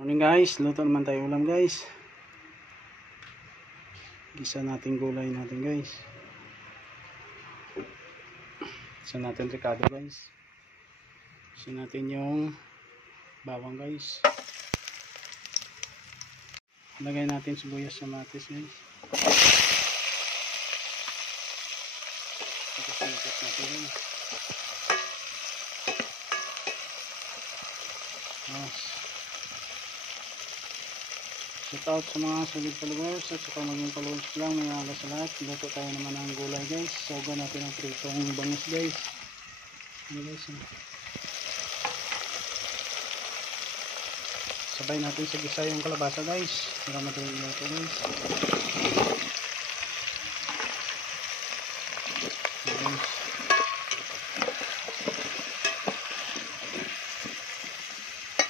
Morning guys, luto naman tayo ulam guys. Gisa natin gulay natin guys. Gisa natin ricado guys. Gisa natin yung bawang guys. Lagay natin sibuyas sa matis guys. Tapos natin guys. Shout out sa mga solid followers at saka maging followers lang, may aga sa lahat. Luto tayo naman ng gulay guys. Soga natin ang pritong bangus guys. Ano guys, sabay natin sa gisa yung kalabasa guys para madaling luto guys.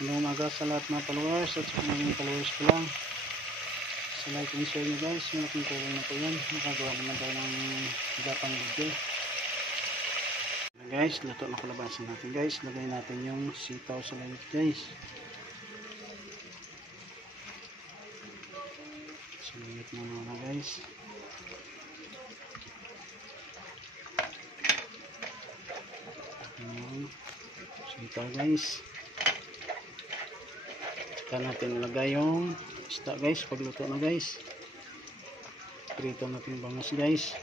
Magandang umaga sa lahat mga followers at saka maging followers ko lang. Sa like and share nyo guys, malaking tulong na po yan. Nakagawa naman tayo ng gapang video. Guys, luto na kalabasan natin guys. Lagay natin yung sitaw sa layot guys. Sa layot na muna guys. Sitaw guys. Saka natin ilagay yung isda guys pagluto na guys. Prito natin bangus guys.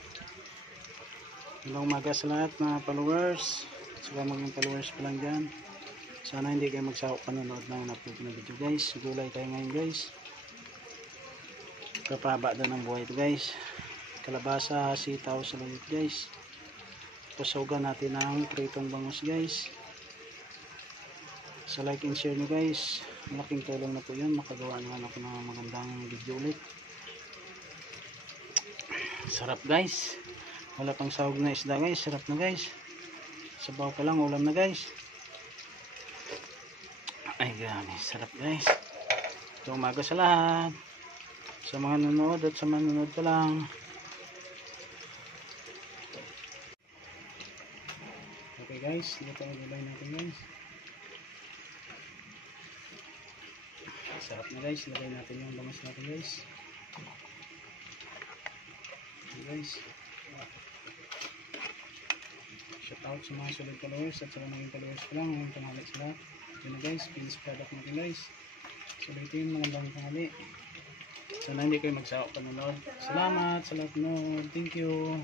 Magandang umaga sa lahat na followers. Saka maging followers pa lang dyan. Sana hindi kayo magsawak panonood ng upload na video guys. Gulay tayo ngayon guys. Kapaba doon ang buhay ito guys. Kalabasa, sitaw sa layot guys. Pasogan natin ang pritong bangus guys. Sa like and share nyo guys, malaking tulong na po yan. Makagawa naman ako ng magandang video ulit. Sarap guys. Wala pang sahog na isda guys. Sarap na guys. Sabaw pa lang, ulam na guys. Ay grabe, sarap guys. Ito umaga sa lahat. Sa mga nanonood at sa manonood pa lang. Okay guys, dito ang gulay natin guys. Sarap na guys, lagay natin yung bangus natin guys. Okay guys, shout out sa mga solid followers at sa mga followers ko lang. Ngayong tanghali sila. Ito na guys, finish product natin guys. Sulitin, magandang tanghali. Sana hindi kayo magsawak panonood. Salamat sa lahat. Thank you.